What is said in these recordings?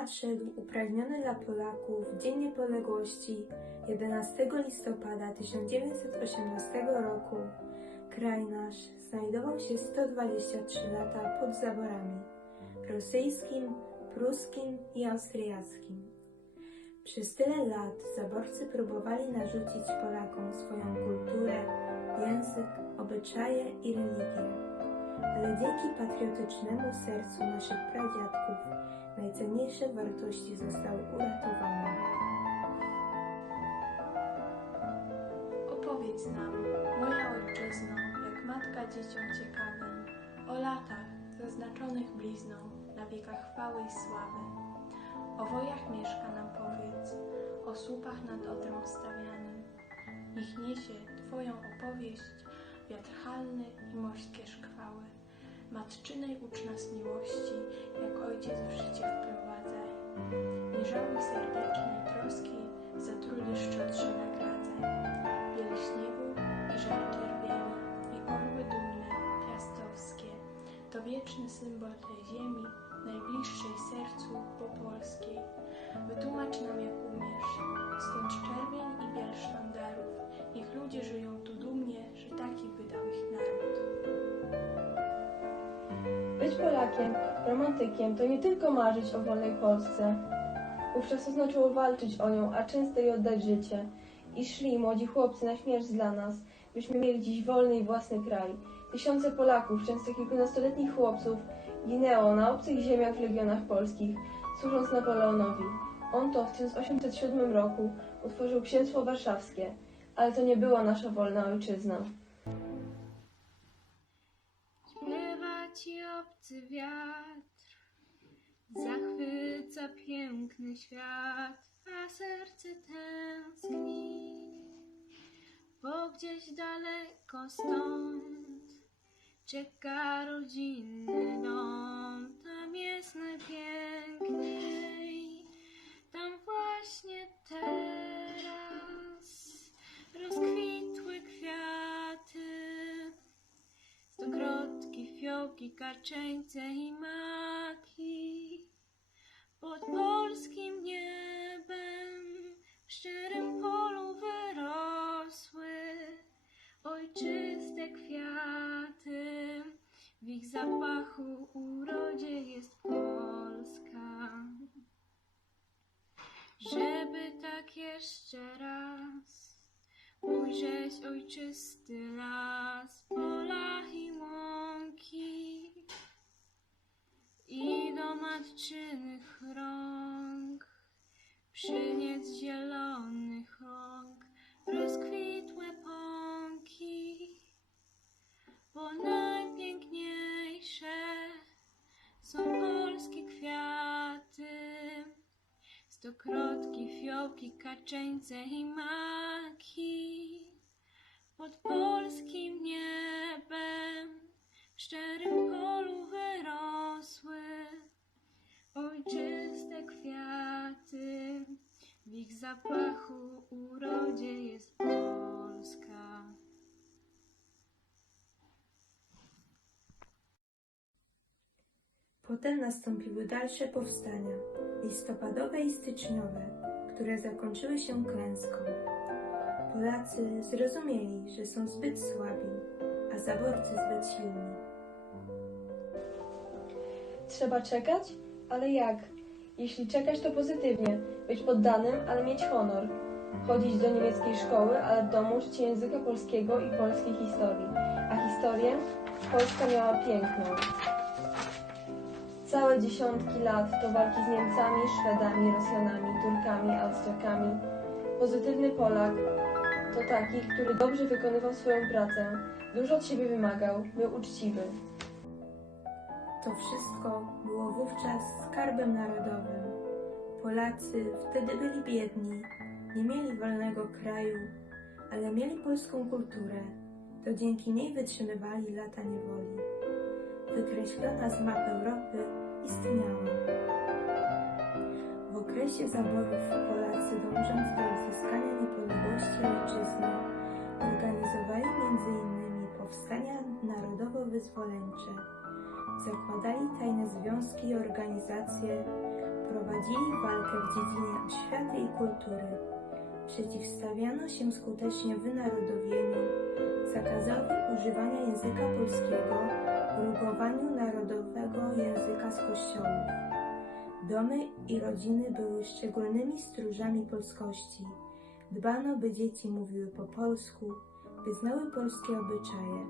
nadszedł upragniony dla Polaków Dzień Niepodległości 11 listopada 1918 roku, kraj nasz znajdował się 123 lata pod zaborami rosyjskim, pruskim i austriackim. Przez tyle lat zaborcy próbowali narzucić Polakom swoją kulturę, język, obyczaje i religię. Ale dzięki patriotycznemu sercu naszych pradziadków najcenniejsze wartości zostały uratowane. Opowiedz nam, moja ojczyzno, jak matka dzieciom ciekawym, o latach zaznaczonych blizną na wiekach chwały i sławy. O wojach mieszka nam powiedz, o słupach nad Odrą stawianym. Niech niesie Twoją opowieść wiatr halny i morskie szkwały. Matczynej ucz nas miłości, jak ojciec w życie wprowadzaj. Nie żałuj serdecznej Polakiem, romantykiem to nie tylko marzyć o wolnej Polsce. Wówczas oznaczyło walczyć o nią, a często i oddać życie. I szli młodzi chłopcy na śmierć dla nas, byśmy mieli dziś wolny i własny kraj. Tysiące Polaków, często kilkunastoletnich chłopców, ginęło na obcych ziemiach w legionach polskich, służąc Napoleonowi. On to w 1807 roku utworzył Księstwo Warszawskie, ale to nie była nasza wolna ojczyzna. Obcy wiatr, zachwyca piękny świat, a serce tęskni. Bo gdzieś daleko stąd czeka rodzinny dom, tam jest najpiękniej, tam właśnie teraz fiołki, karczeńce i przyniec zielonych rąk rozkwitłe pąki, bo najpiękniejsze są polskie kwiaty. Stokrotki, fiołki, kaczeńce i maki Pod Potem nastąpiły dalsze powstania, listopadowe i styczniowe, które zakończyły się klęską. Polacy zrozumieli, że są zbyt słabi, a zaborcy zbyt silni. Trzeba czekać? Ale jak? Jeśli czekać, to pozytywnie. Być poddanym, ale mieć honor. Chodzić do niemieckiej szkoły, ale w domu uczyć języka polskiego i polskiej historii. A historię? Polska miała piękną. Całe dziesiątki lat to walki z Niemcami, Szwedami, Rosjanami, Turkami, Austriakami. Pozytywny Polak to taki, który dobrze wykonywał swoją pracę, dużo od siebie wymagał, był uczciwy. To wszystko było wówczas skarbem narodowym. Polacy wtedy byli biedni, nie mieli wolnego kraju, ale mieli polską kulturę. To dzięki niej wytrzymywali lata niewoli. Wykreślona z map Europy istniała. W okresie zaborów Polacy, dążąc do odzyskania niepodległości ojczyzny, organizowali m.in. powstania narodowo-wyzwoleńcze, zakładali tajne związki i organizacje, prowadzili walkę w dziedzinie oświaty i kultury, przeciwstawiano się skutecznie wynarodowieniu, zakazowi używania języka polskiego, rugowaniu narodowego języka z kościołów. Domy i rodziny były szczególnymi stróżami polskości. Dbano, by dzieci mówiły po polsku, by znały polskie obyczaje.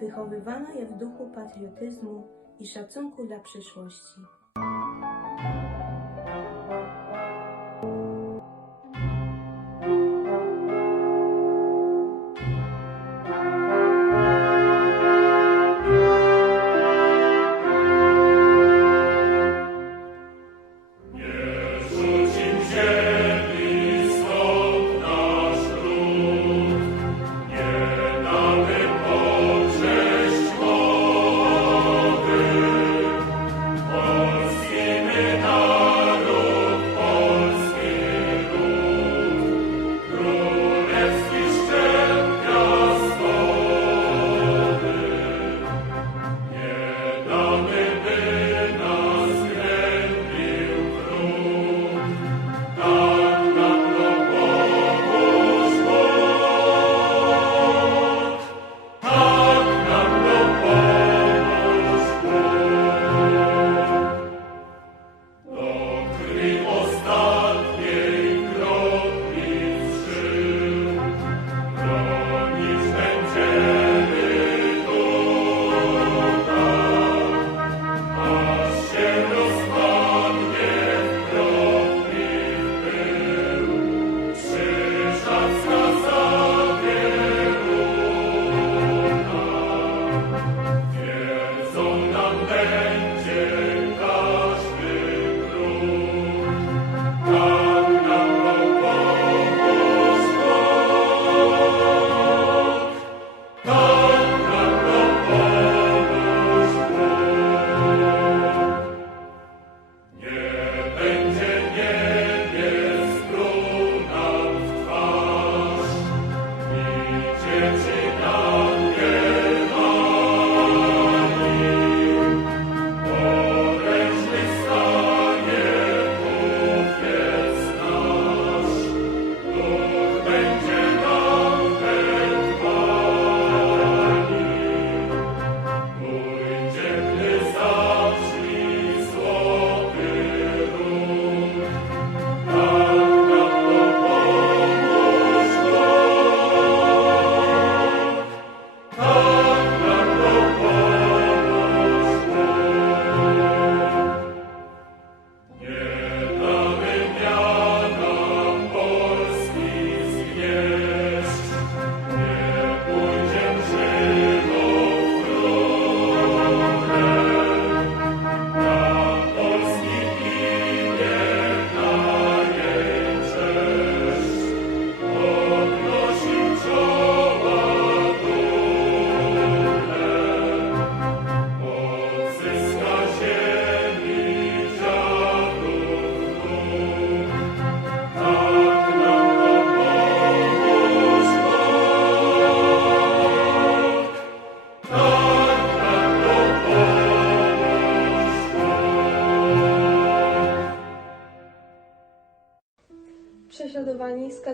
Wychowywano je w duchu patriotyzmu i szacunku dla przyszłości.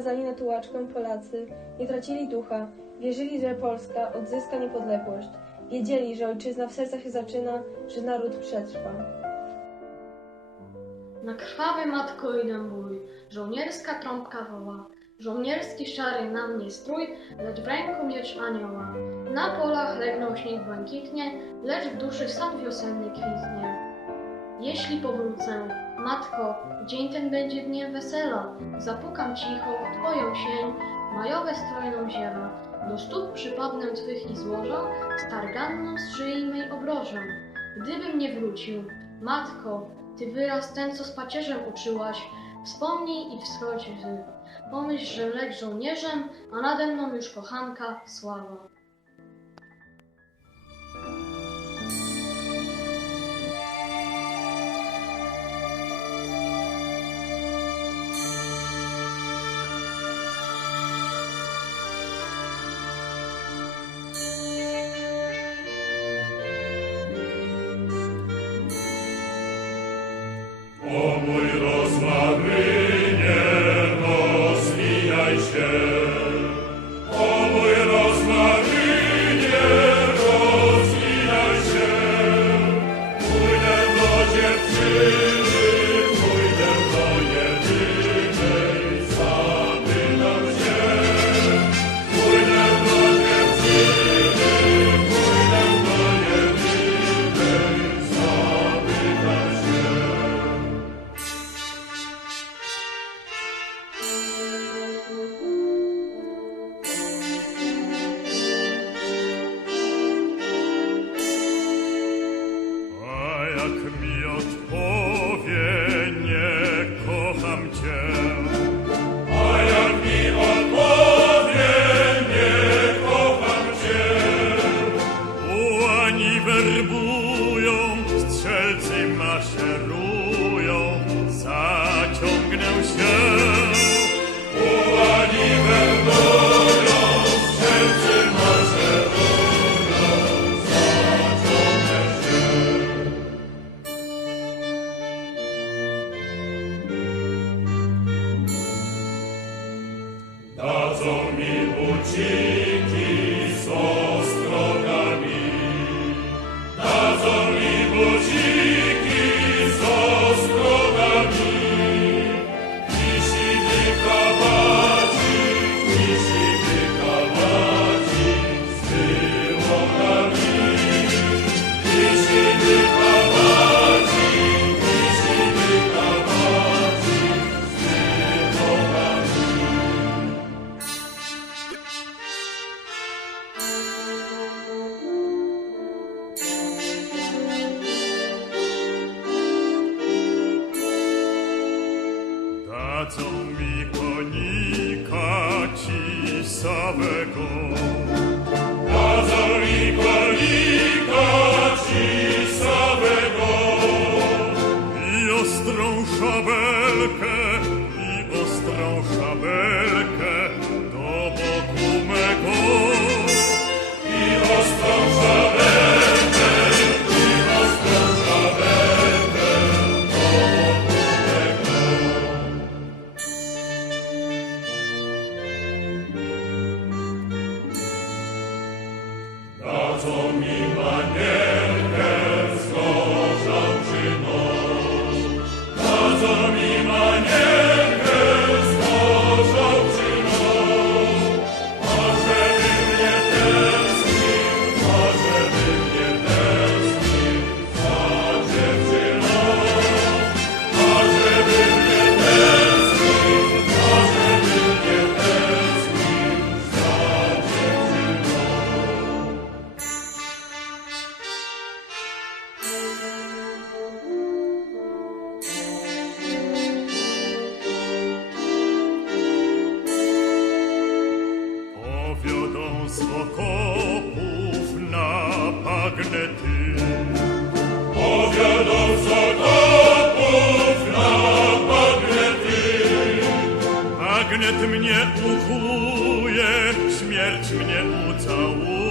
Skazani na tułaczkę Polacy nie tracili ducha, wierzyli, że Polska odzyska niepodległość. Wiedzieli, że ojczyzna w sercach się zaczyna, że naród przetrwa. Na krwawy matko idę bój, żołnierska trąbka woła, żołnierski szary na mnie strój, lecz w ręku miecz anioła. Na polach legną śnieg błękitnie, lecz w duszy sad wiosenny kwitnie. Jeśli powrócę, matko, dzień ten będzie dniem wesela, zapukam cicho w twoją sień, majowe strojną ziewa, do stóp przypadnę twych i złożę, starganną z szyi mej obrożę. Gdybym nie wrócił, matko, ty wyraz ten, co z pacierzem uczyłaś, wspomnij i wschodź łzy. Pomyśl, że leć żołnierzem, a nade mną już kochanka, sława. Verbo sober. Magnet mnie uchuje, śmierć mnie ucałuje,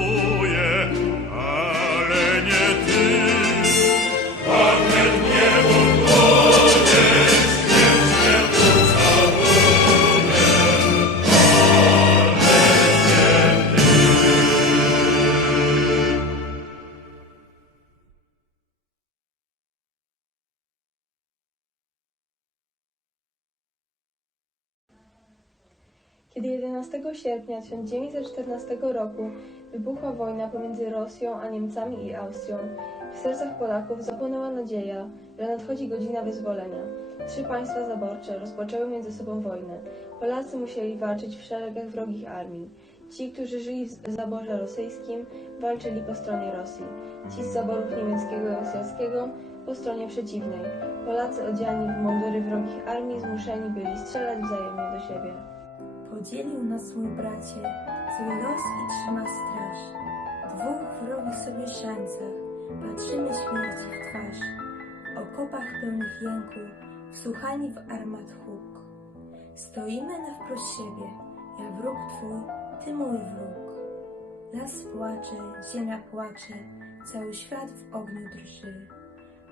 12 sierpnia 1914 roku wybuchła wojna pomiędzy Rosją a Niemcami i Austrią. W sercach Polaków zapłonęła nadzieja, że nadchodzi godzina wyzwolenia. Trzy państwa zaborcze rozpoczęły między sobą wojnę. Polacy musieli walczyć w szeregach wrogich armii. Ci, którzy żyli w zaborze rosyjskim, walczyli po stronie Rosji. Ci z zaborów niemieckiego i austriackiego po stronie przeciwnej. Polacy odziani w mundury wrogich armii zmuszeni byli strzelać wzajemnie do siebie. Podzielił nas mój bracie, swój los i trzyma straż. Dwóch wrogich sobie szańcach, patrzymy śmierci w twarz. W okopach pełnych jęku, wsłuchani w armat huk. Stoimy na wprost siebie, ja wróg twój, ty mój wróg. Las płacze, ziemia płacze, cały świat w ogniu drży.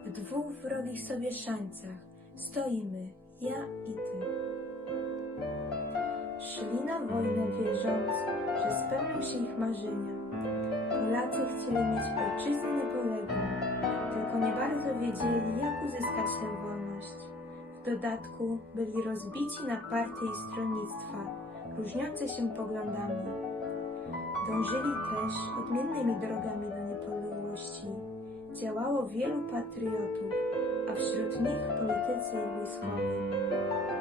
W dwóch wrogich sobie szańcach stoimy, ja i ty. Szli na wojnę wierząc, że spełnią się ich marzenia. Polacy chcieli mieć ojczyznę niepodległą, tylko nie bardzo wiedzieli, jak uzyskać tę wolność. W dodatku byli rozbici na partie i stronnictwa, różniące się poglądami. Dążyli też odmiennymi drogami do niepodległości. Działało wielu patriotów, a wśród nich politycy wojskowi.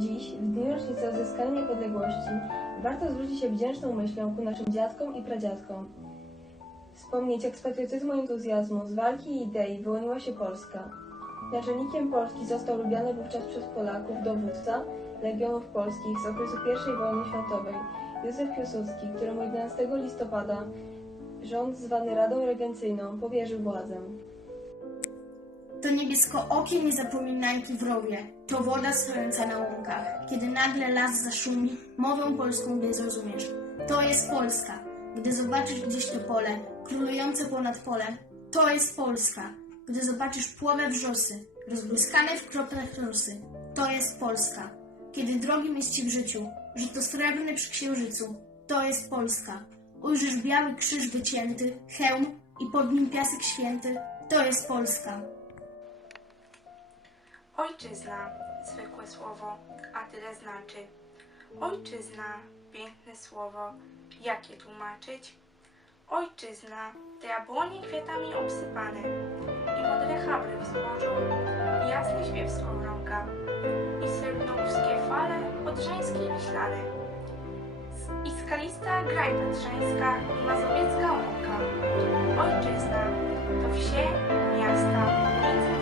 Dziś, w dniu rocznicy odzyskania niepodległości, warto zwrócić się wdzięczną myślą ku naszym dziadkom i pradziadkom. Wspomnieć, jak z patriotyzmu i entuzjazmu, z walki i idei wyłoniła się Polska. Naczelnikiem Polski został lubiany wówczas przez Polaków dowódca Legionów Polskich z okresu I wojny światowej, Józef Piłsudski, któremu 11 listopada rząd zwany Radą Regencyjną powierzył władzę. To niebieskookie niezapominajki w rowie, to woda stojąca na łąkach. Kiedy nagle las zaszumi, mowę polską nie zrozumiesz. To jest Polska. Gdy zobaczysz gdzieś to pole, królujące ponad polem, to jest Polska. Gdy zobaczysz płowę wrzosy, rozbłyskane w kroplach rosy, to jest Polska. Kiedy drogim jest ci w życiu, że to srebrny przy księżycu, to jest Polska. Ujrzysz biały krzyż wycięty, hełm i pod nim piasek święty, to jest Polska. Ojczyzna, zwykłe słowo, a tyle znaczy. Ojczyzna, piękne słowo, jakie tłumaczyć? Ojczyzna, to jabłonie kwiatami obsypane i modre habry w zbożu, i jasny śpiew skowronka i srebrnogórskie fale odrzańskiej wiślane S- i skalista grań tatrzańska i mazowiecka łąka. Ojczyzna, to wsie, miasta, między